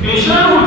Fechamos?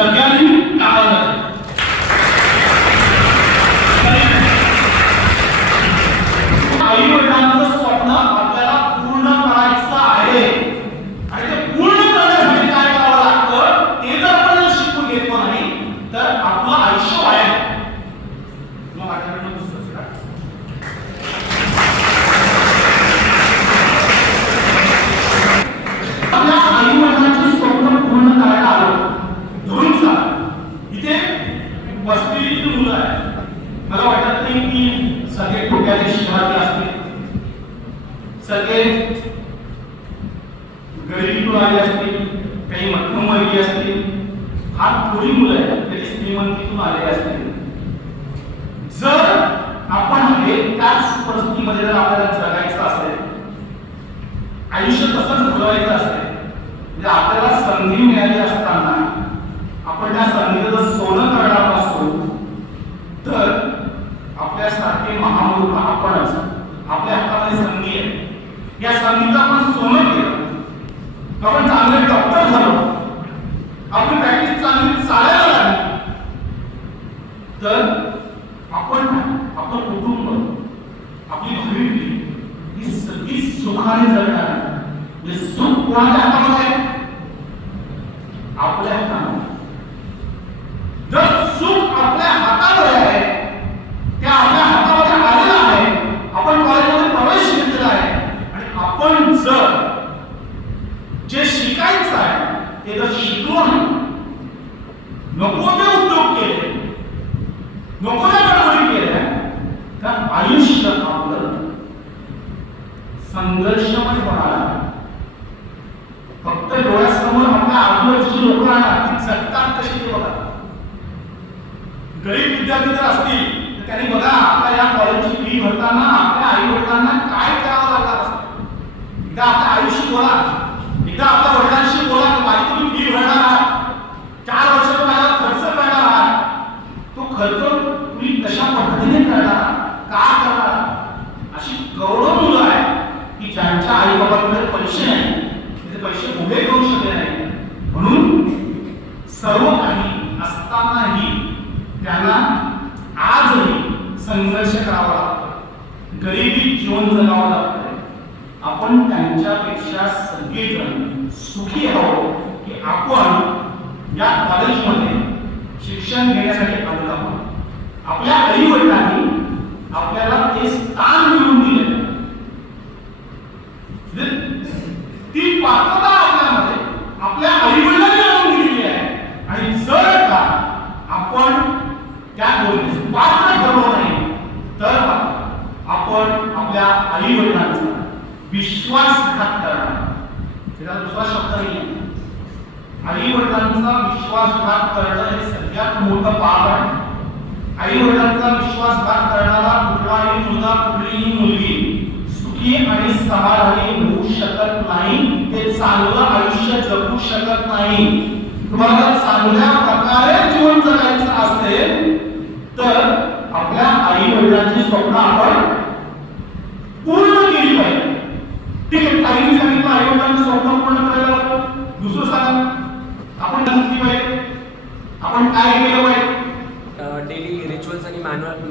सगळ्यांनी कामाला आई वडिलांचं स्वप्न आपल्याला पूर्ण करायचं आहे आणि ते पूर्ण करण्यासाठी काय करावं लागतं ते जर आपण जर शिकून घेतलो नाही तर आपलं आयुष्य वाया आहे. मग माझ्याकडनं दुसरंच काय? आपल्या आई वडिलांची स्वप्न पूर्ण करायला आलो धरून चाल इथे बसलेली जी मुलं आहेत मला वाटत नाही की सगळे टोक्याने शिकणारे असतील सगळे गरिबीतून आले असतील काही मध्यमवर्गीय असतील फार थोडी मुलं आहेत तरी श्रीमंतीतून आलेले असतील जर आपण हे त्याच परिस्थितीमध्ये जर आपल्याला जगायचं असेल आयुष्य तसंच घडवायचं असेल म्हणजे आपल्याला संधी मिळाली असताना आपण त्या संधीचं जर सोनं करणार असतो तर आपल्यासारखे महामूर्ख आपणच आपल्या हातामध्ये संधी आहे. या संधीचं आपण सोनं केलं. आपण चांगले डॉक्टर झालो. आपली प्रॅक्टिस चांगली चालायला लागली. तर आपण आपलं कुटुंब आपली भावी पिढी ही सगळी सुखाने जगणार आहे. म्हणजे सुख कोणाच्या हातामध्ये आहे? आपल्या हातामध्ये जर सुख आपल्या हातामध्ये आहे त्या आपल्या हातामध्ये आलेलं आहे आपण कॉलेजमध्ये प्रवेश घेतलेला आहे आणि आपण जर जे शिकायचं आहे ते जर शिकलो नाही नको ते उद्योग केले नको त्या गडबडी केल्या तर आयुष्य आपलं संघर्षमय होणार आहे. फक्त डोळ्यासमोर आपल्या आजूबाजूची लोक राहणार ती कशी ते बघा. गरीब विद्यार्थी जर असतील तर त्यांनी बघा आपल्या या कॉलेजची फी भरताना आपल्या आई वडिलांना काय करावं लागणार असतं. एकदा आपल्या आयुष्य बोला. एकदा आपल्या वडिलांशी बोला की माझी तुम्ही फी भरणार आहात. चार वर्ष माझा खर्च करणार आहात. तो खर्च तुम्ही कशा पद्धतीने करणार का करणार अशी करोडो मुलं आहेत की ज्यांच्या आई बाबांकडे पैसे नाही ते पैसे उभे करू शकले नाही म्हणून सर्व काही असतानाही त्यांना आजही संघर्ष करावा लागतो. गरिबी जीवन जगावं लागतं. आपण त्यांच्यापेक्षा सगळेजण सुखी आहोत की आपण या कॉलेजमध्ये शिक्षण घेण्यासाठी आलो आहोत. आपल्या आई वडिलांनी आपल्याला ते स्थान मिळवून दिले ती पात्रता आपल्यामध्ये आपल्या आई वडिलांनी आणून दिलेली आहे आणि जर का आपण त्या गोष्टीस पात्र ठरलो नाही तर आपण आपल्या आई वडिलांचा विश्वासघात करणार त्याचा दुसरा शब्द नाही. आई वडिलांचा विश्वासघात करणं हे सगळ्यात मोठं पाप आहे. आई वडिलांचा विश्वासघात करणारा कुठलाही मुलगा कुठलीही मुलगी सुखी आणि समाधानी होऊ शकत नाही ते चांगलं आयुष्य जगू शकत नाही. तुम्हाला चांगल्या प्रकारे जीवन जगायचं असेल तर आपल्या आई वडिलांची स्वप्न आपण पूर्ण केली पाहिजे ठीक आहे ताईने सांगितलं आई वडिलांची स्वप्न पूर्ण करायला लागतो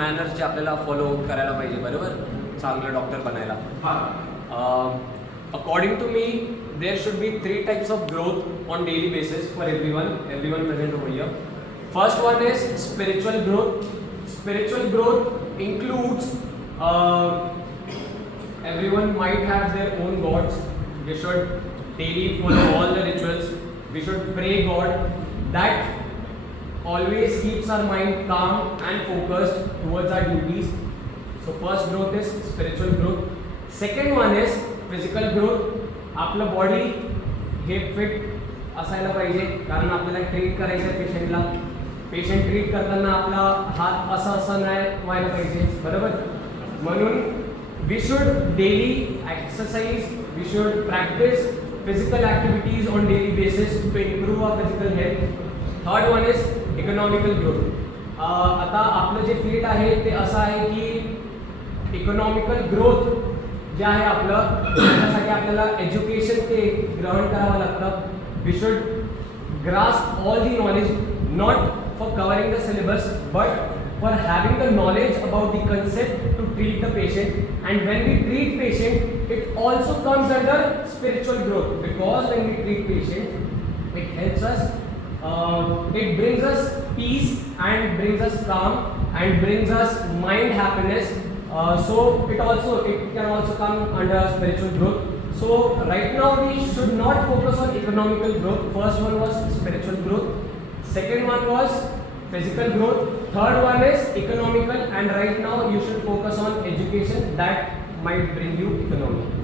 मॅनर्स जे आपल्याला फॉलो करायला पाहिजे बरोबर? चांगलं डॉक्टर बनायला. According to me there should be three types of growth on daily basis for everyone everyone present होय first one is spiritual growth spiritual growth include everyone might have their own gods we should daily follow all the rituals we should pray god that always keeps our mind calm and focused towards our duties. So, first growth is spiritual growth. Second one is physical growth आपलं body हे fit असायला पाहिजे, कारण आपल्याला treat करायचं पेशंटला patient treat करताना आपला हात असं असं नाही व्हायला पाहिजे, बरोबर म्हणून we should daily exercise we should practise physical activities on daily basis to improve a physical health third one is economical growth आता आपलं जे फील्ड आहे ते असं आहे की इकॉनॉमिकल ग्रोथ जे आहे आपलं त्याच्यासाठी आपल्याला एज्युकेशन ते ग्रहण करावं लागतं. We should grasp all the knowledge not for covering the syllabus but for having the knowledge about the concept to treat the patient and when we treat patient it also comes under spiritual growth because when we treat patient it helps us uh, it brings us peace and brings us calm and brings us mind happiness. Uh, so it also it can also come under spiritual growth. So right now we should not focus on economical growth. First one was spiritual growth. Second one was physical growth. Third one is economical. And right now you should focus on education. That might bring you economy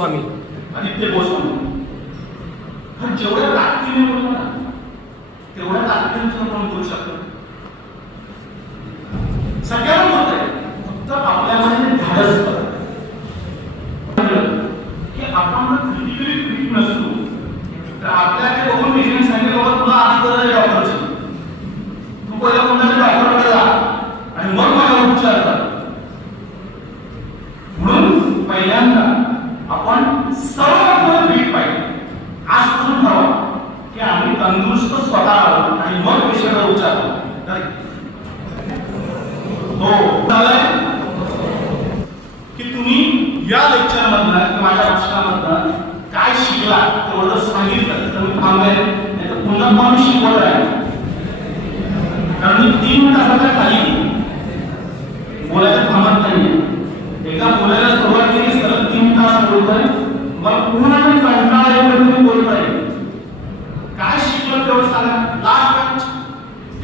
Sanjeet Goswami Aditya Goswami हा जेवढ्या ताकदीने आम्ही स्वतः आहोत आणि मग पेशंटवर उपचार हो झालंय? की तुम्ही या लेक्चर मधनं माझ्या भाषणामधनं काय शिकला तेवढं सांगितलं तर मी थांबेल नाही तर पुन्हा पण शिकवत आहे कारण मी तीन तासाच्या खाली बोलायचं थांबत नाही एकदा बोलायला सुरुवात केली सलग तीन तास बोलतोय. मग पूर्ण कंटाळा येऊन मी बोलतोय. काय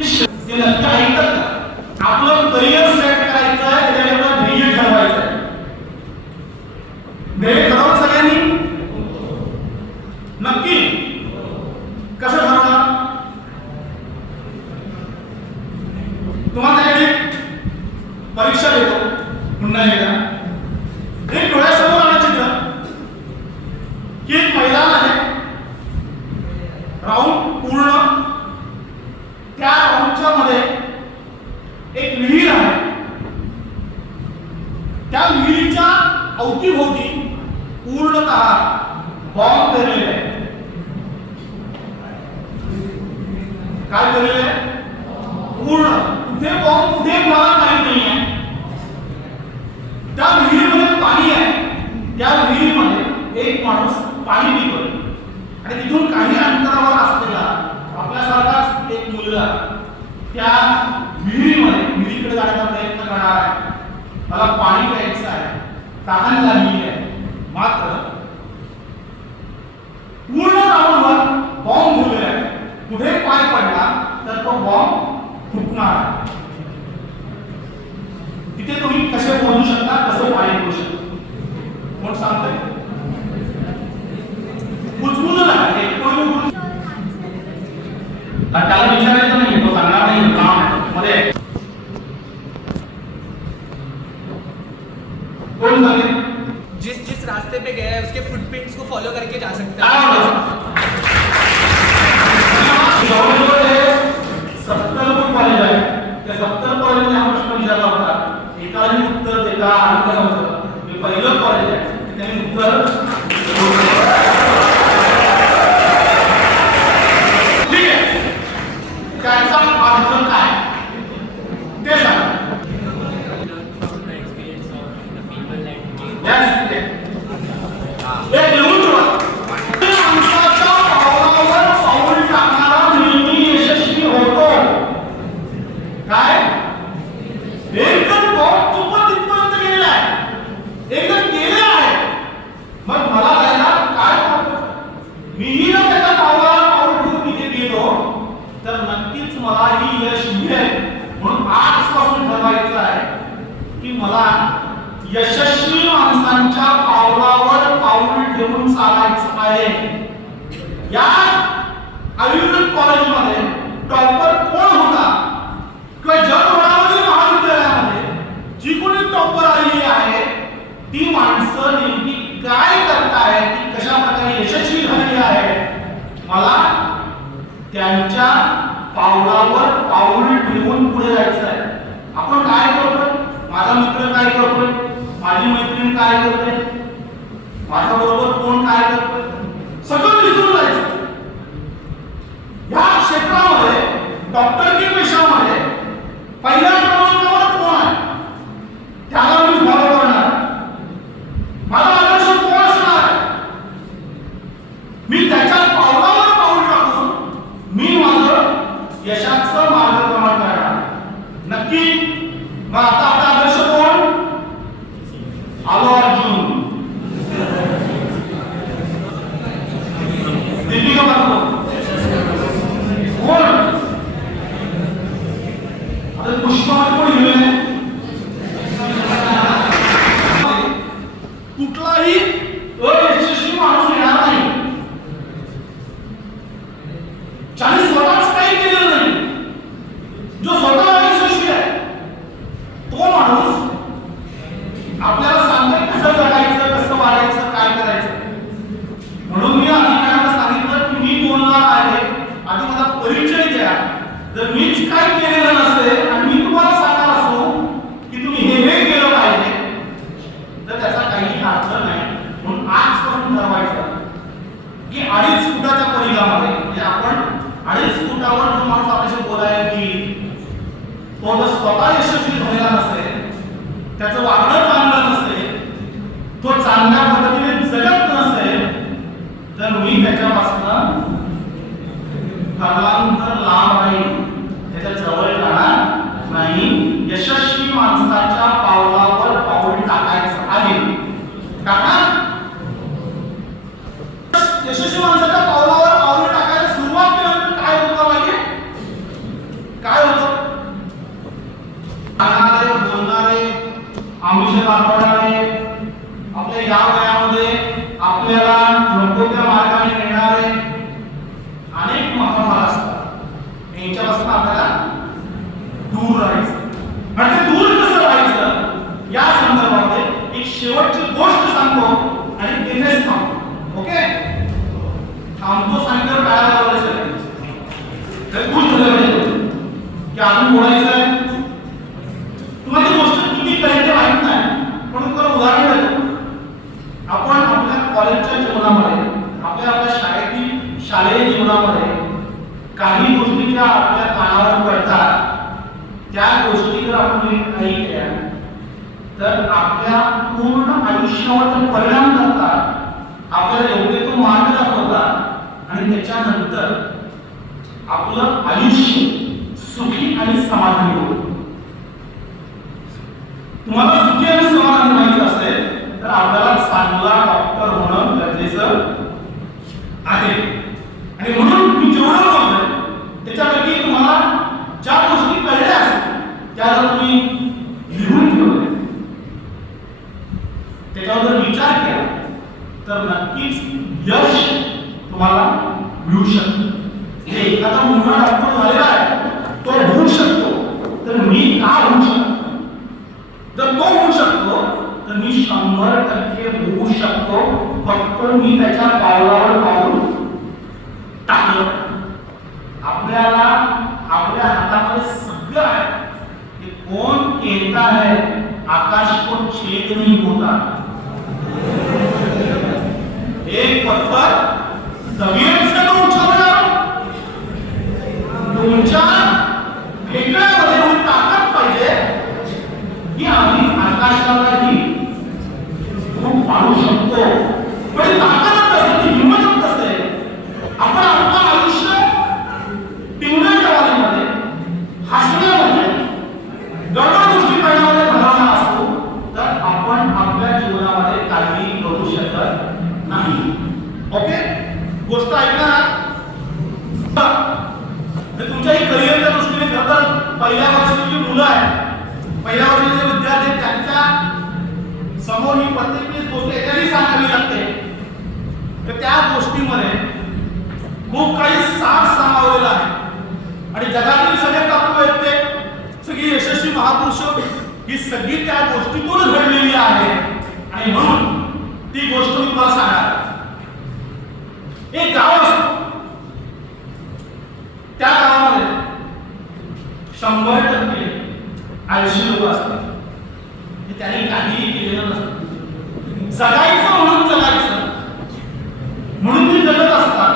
शिकलं ते नक्की ऐकतात का? आपलं करिअर सेट करायचं आहे त्याच्यावर ध्येय ठरवायचं आहे. ध्येय ठरवलं सगळ्यांनी? नक्की? कसं ठरवणार तुम्हाला परीक्षा देतो. पुन्हा एकदा. तिथे तुम्ही कसे बोलू शकता कसं पाणी पिऊ शकता? कोण सांगतंय? कोणी बोलू त्याला विचारायचं नाही तो सांगणार नाही काम मध्ये. कोण सांगेल जिस जिस रास्ते पे गया है उसके फुटप्रिंट्स को फॉलो करके जा सकते हैं। पहिलं कॉलेज आहे. त्यांनी उत्तर vontade आपल्याला शिक्षण आपल्या या वयामध्ये आपल्याला मार्गाने अनेक असतात. यांच्यापासून आपल्याला दूर राहायचं. दूर कसं राहायचं? या संदर्भामध्ये शेवटची गोष्ट सांगतो आणि ओके खूप बोलायचं? आवाहन करतात त्या गोष्टी जर आपण ऐकल्या तर आपल्या पूर्ण आयुष्यावर तर परिणाम करतात आपल्याला योग्य तो मार्ग दाखवतात आणि त्याच्यानंतर आपलं आयुष्य सुखी आणि समाधानी होतं. तुम्हाला सुखी आणि समाधानी माहीत असेल तर आपल्याला चांगला यश तुम्हाला मिळू शकतं. हे एखादा मुलगा झालेला आहे तो होऊ शकतो, तर मी का होऊ शकतो? जर तो होऊ शकतो, तर मी शंभर टक्के होऊ शकतो. फक्त मी त्याच्या पावलावर पाहून टाकलं. आपल्याला, आपल्या हातामध्ये सगळं आहे. है आकाश को छेद नहीं होता एक पद पर तवीर त्या गोष्टीमध्ये खूप काही सार सामावलेला आहे. आणि जगातील सगळे तत्व आहेत ते. सगळी यशस्वी महापुरुष ही सगळी त्या गोष्टीतून घडलेली आहे. आणि म्हणून ती गोष्ट मी तुम्हाला सांगणार एक गाव असतो. त्या गावामध्ये शंभर टक्के आयुष्य लोक असतात. त्यांनी काहीही केलेलं नसतं. जगायचं म्हणून जगायचं. म्हणून ते जगत असतात.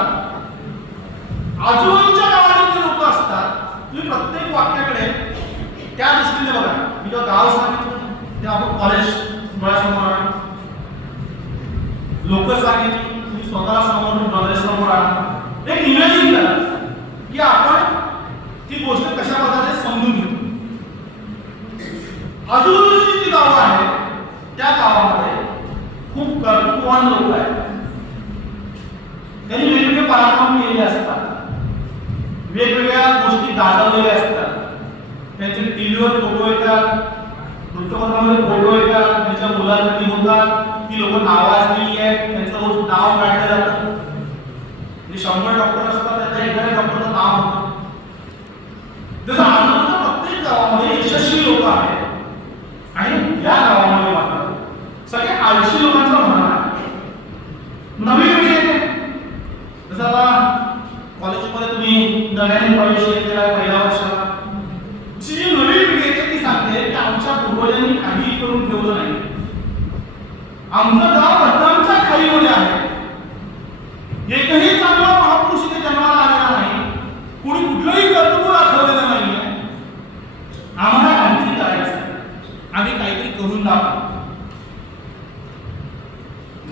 आजूबाजूच्या गावातील जे लोक असतात तुम्ही प्रत्येक वाक्याकडे त्या दृष्टीने बघा. मी जेव्हा गाव सांगितलं ते आपण कॉलेज डोळ्यासमोर आणा लोक सांगितली तुम्ही स्वतःला समोर डोळ्यासमोर आणा एक इमॅजिन करा की आपण ती गोष्ट कशा प्रकारे समजून घेतो आजूबाजूची जी गावं आहेत त्या गावामध्ये खूप कर्तृत्ववान लोक आहेत. त्यांनी वेगवेगळे पराक्रम केलेले असतात. वेगवेगळ्या गोष्टी असतात. त्यांचे टीव्हीवर फ़ोटो येतात. वृत्तपत्रामध्ये फ़ोटो येतात. त्यांच्या मुलाखती होतात. ती लोक नावाजलेली आहेत. त्यांचं नाव काढलं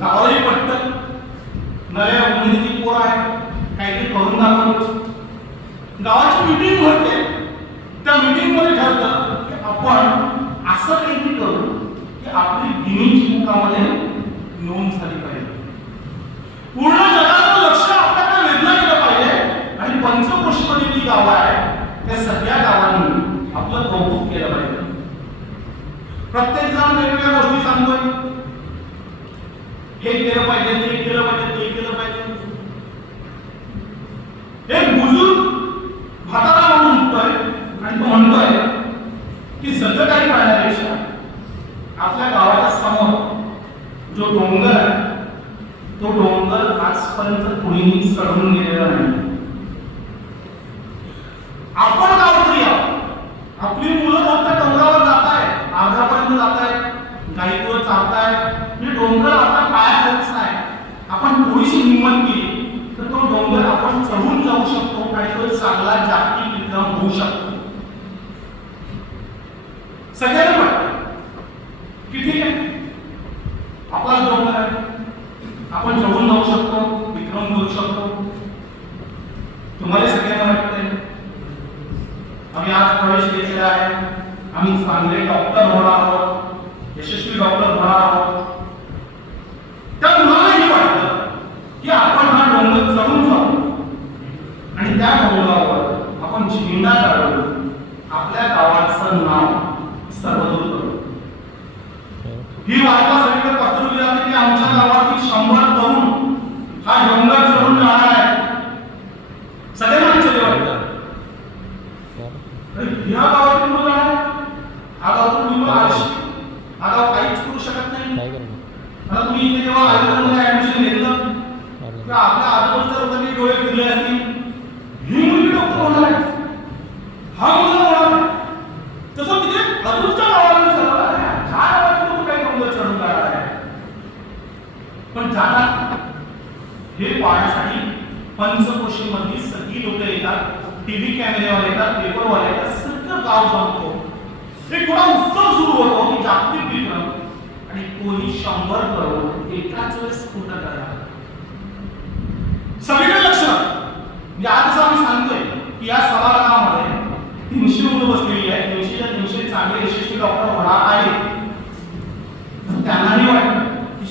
गावालाही पटतं नव्या उमेदीची पोर आहे काहीतरी करून दाखवलं गावाची मीटिंग भरते. त्या मिटिंगमध्ये ठरतं की आपण असं काहीतरी करू की आपली गिनीची बुकामध्ये नोंद झाली पाहिजे. पूर्ण जगाचं लक्ष आपल्याकडे वेधलं गेलं पाहिजे. आणि पंचक्रोशीमध्ये जी गावं आहे त्या सगळ्या गावांनी आपलं कौतुक केलं पाहिजे. प्रत्येक जण वेगवेगळ्या गोष्टी सांगतोय. हे केलं पाहिजे ते केलं पाहिजे ते केलं पाहिजे. एक बुजुर्ग भाताला म्हणतोय आणि तो म्हणतोय की सगळं काही करण्यापेक्षा आपल्या गावाच्या समोर जो डोंगर आहे तो डोंगर आजपर्यंत कुणीही चढून गेलेला नाही.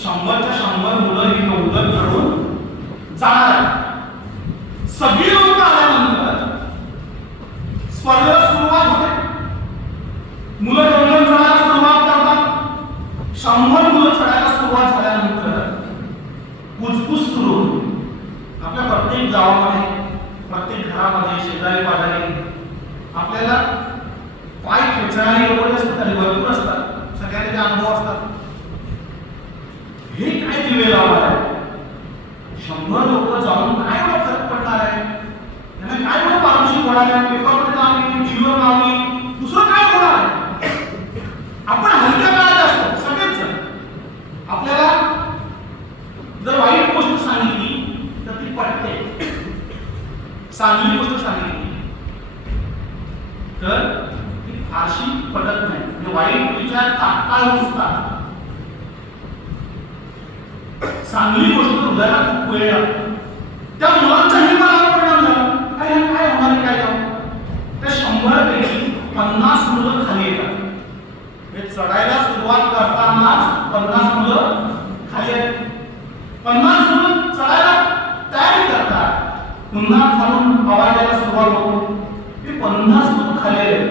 शंभरच्या शंभर मुलं ही डोंगर चढून जाणार आहेत सगळी लोक आल्यानंतर स्पर्धेला सुरुवात होते मुलं डोंगर चढायला सुरुवात करतात शंभर मुलं गावामध्ये प्रत्येक घरामध्ये शेजारी पाजारी आपल्याला पाय खेचणारी लोक असतात आणि भरपूर असतात सगळ्यांचे अनुभव असतात हे काय दिवे लावणार आहे शंभर लोक जाऊन काय एवढा फरक पडणार आहे त्यांना काय एवढं पारदर्शी होणार आहे पेपरमध्ये लावली टीव्हीवर लावली दुसरं काय होणार आहे आपण हलक्या काळात असतो सगळेच जण आपल्याला जर वाईट गोष्ट सांगितली तर ती पटते चांगली गोष्ट सांगितली तर ती फारशी पटत नाही म्हणजे वाईट विचार तात्काळ नसतात चांगली गोष्ट हृदयाला खूप वेळ लागतो त्या मुलांचाही मला परिणाम झाला काय काय होणार काय त्या शंभर पैकी पन्नास मुलं खाली येतात. हे चढायला सुरुवात करतानाच पन्नास मुलं खाली येतात पन्नास मुलं चढायला तयारी करतात. पुन्हा खालून आवाजाला सुरुवात होतो. ते पन्नास मुलं खाली आले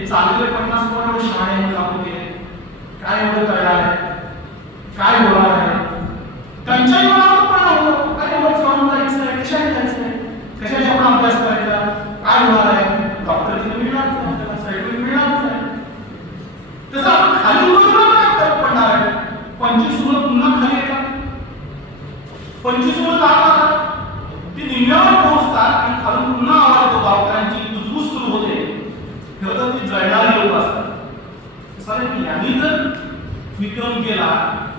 हे चाललेले पन्नास मुलं एवढे कापून गेले. काय एवढं करणार आहे काय होणार आहे त्यांच्याही मनावर पण होतो काय एवढं जाऊन जायचं आहे कशाने जायचं आहे कशाने आपण अभ्यास करायचा काय होणार आहे डॉक्टरची मिळणार सर्टिफिकेट मिळणार आहे तसं आपण खाली उतरलो काय फरक पडणार आहे पंचवीस मुलं पुन्हा खाली येतात पंचवीस मुलं जातात ती निम्म्यावर पोहोचतात आणि खालून पुन्हा आवाज येतो गावकऱ्यांची कुजबूज सुरू होते हे होतं ती जळणारी लोक असतात सारे यांनी जर विक्रम केला.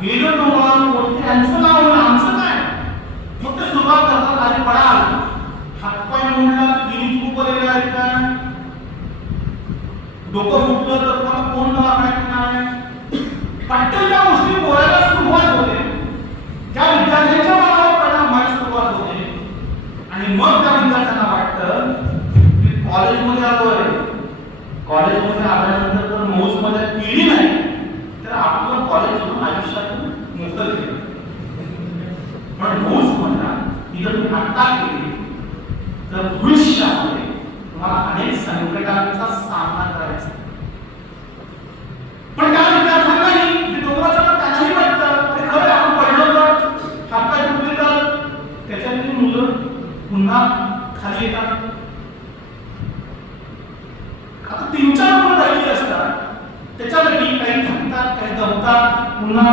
हे जर कोणते यांचं नाव आमचं काय फक्त सुरुवात करतात आणि पडाल. हातपाय मोडला गिनी खूप आलेले आहेत का डोकं फुटलं तर तुम्हाला कोण दवाखान्यात नाही? आहे त्या गोष्टी बोलायला सुरुवात होते त्या विद्यार्थ्यांच्या मनावर परिणाम व्हायला सुरुवात होते. आणि मग त्या विद्यार्थ्यांना वाटतं की कॉलेजमध्ये आलोय. कॉलेजमध्ये आल्यानंतर तर मौजमध्ये केली नाही. तर आपलं कॉलेज आयुष्यातून मोकळ केलं पण रोज म्हणा ही जर तुम्ही आत्ता केली तर भविष्यामध्ये तुम्हाला अनेक संकटांचा सामना करायचा आहे. पण त्या विद्यार्थ्यांनाही ते खाली येतात त्यांनाही वाटतं ते खरं आहे, आपण पडलो तर हातपाय तुटले तर त्याच्यातली मुलं पुन्हा खाली येतात आता तीन चार मुलं राहिली असतात त्याच्यापैकी काही थकतात काही दमतात पुन्हा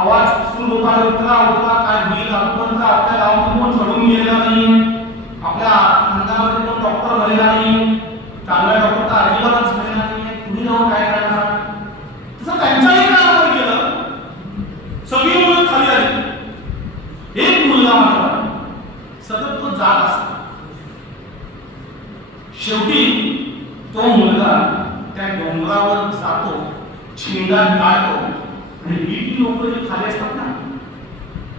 आवाज सुरू उतरा उतरा काय होईल आजपर्यंत आपल्या गावातून कोण चढून गेलेला नाही. आपल्या अंगामध्ये कोण डॉक्टर झालेला नाही. चांगला डॉक्टर तर अजिबातच झालेला नाही. तुम्ही जाऊन काय करणार? तसं त्यांच्याही कामावर गेलं. सगळी मुलं खाली आली. एक मुलगा मात्र सतत तो जात असतो. शेवटी तो मुलगा त्या डोंगरावर जातो छिंगा काढतो ही जी खाली असतात ना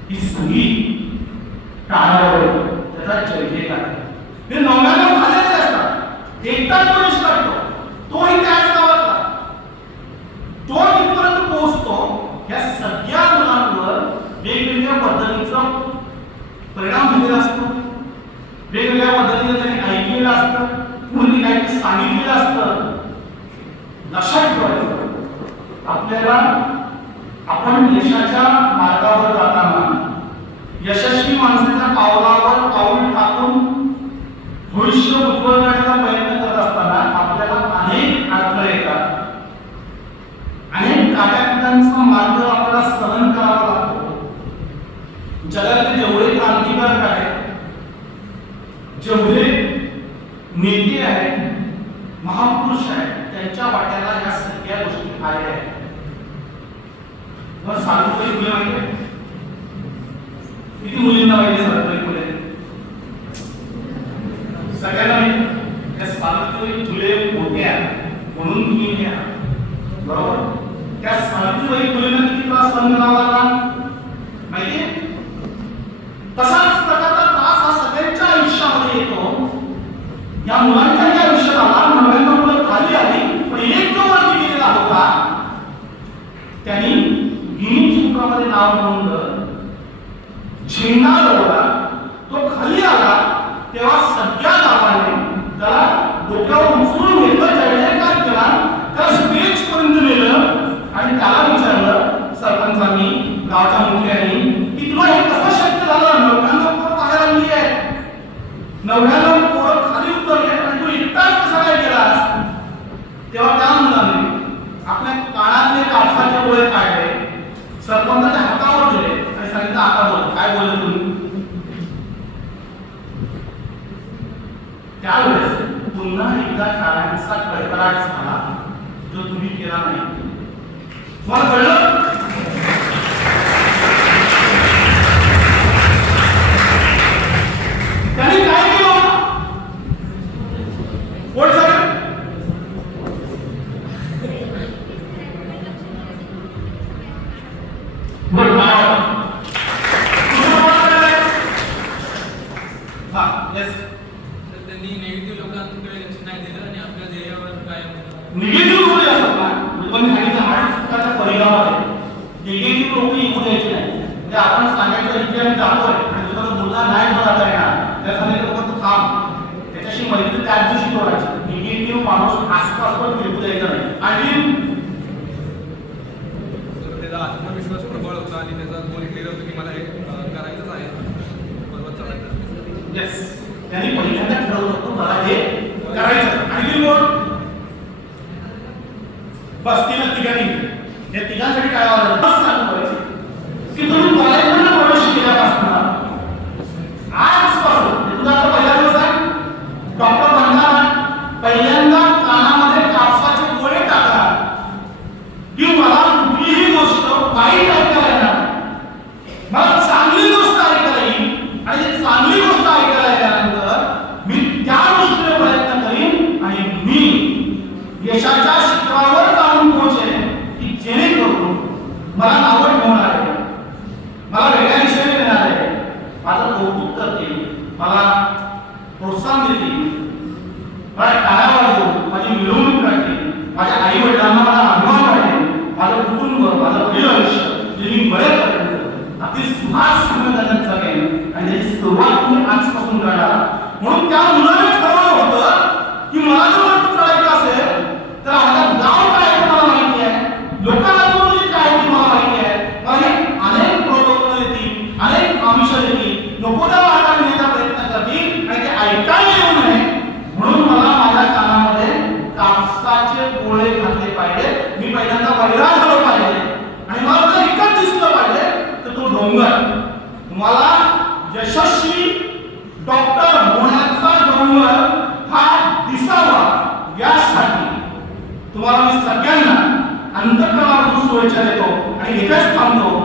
ही सगळी टाळावर त्याचा जयजय काढतात हे नव्याण्णव खाली असतात. एकटा प्रवेश करतो. तोही त्याच गावातला. तो इथपर्यंत पोहोचतो. या सगळ्या मुलांवर वेगवेगळ्या पद्धतीचा परिणाम झालेला असतो. वेगवेगळ्या पद्धतीने त्यांनी ऐकलेलं असतं. कुणी काही सांगितलेलं असतं. लक्षात ठेवायचं. आपल्याला आपण यशाच्या मार्गावर जाताना यशस्वी माणसाच्या पावलावर पाऊल टाकून भविष्य उज्ज्वल करण्याचा प्रयत्न करत असताना आपल्याला अनेक अडथळे येतात अनेक काट्याकुटांचा मार्ग आपल्याला सहन करावा लागतो जगातले जेवढे क्रांतिकारक आहेत जेवढे नेते आहेत महापुरुष आहेत त्यांच्या वाट्याला या सगळ्या गोष्टी आल्या आहेत मग सावित्री फुले माहिती आहे? किती मुलींना माहिती सावित्री फुले सगळ्यांना माहिती त्या सावित्रीबाई फुले होत्या म्हणून तुम्ही घ्या बरोबर? त्या सावित्रीबाई फुलेंना किती त्रास सहन करावा लागला माहिती तसाच प्रकारचा त्रास हा सगळ्यांच्या आयुष्यामध्ये येतो. या मुलांच्या বলে त्यावेळेस पुन्हा एकदा कारागिरसा कळकळाट झाला जो तुम्ही केला नाही मला कळलं organizadores. मला टाळा वाजतो माझी मिरवणूक काढते माझ्या आई वडिलांना मला अनुभव वाटेल माझं कुटुंब माझं आयुष्य मी बरेच अगदी सुहास त्यांना आणि त्याची सुरुवात तुम्ही आजपासून करा म्हणून त्या मुलाने शुभेच्छा देतो आणि इथेच थांबतो.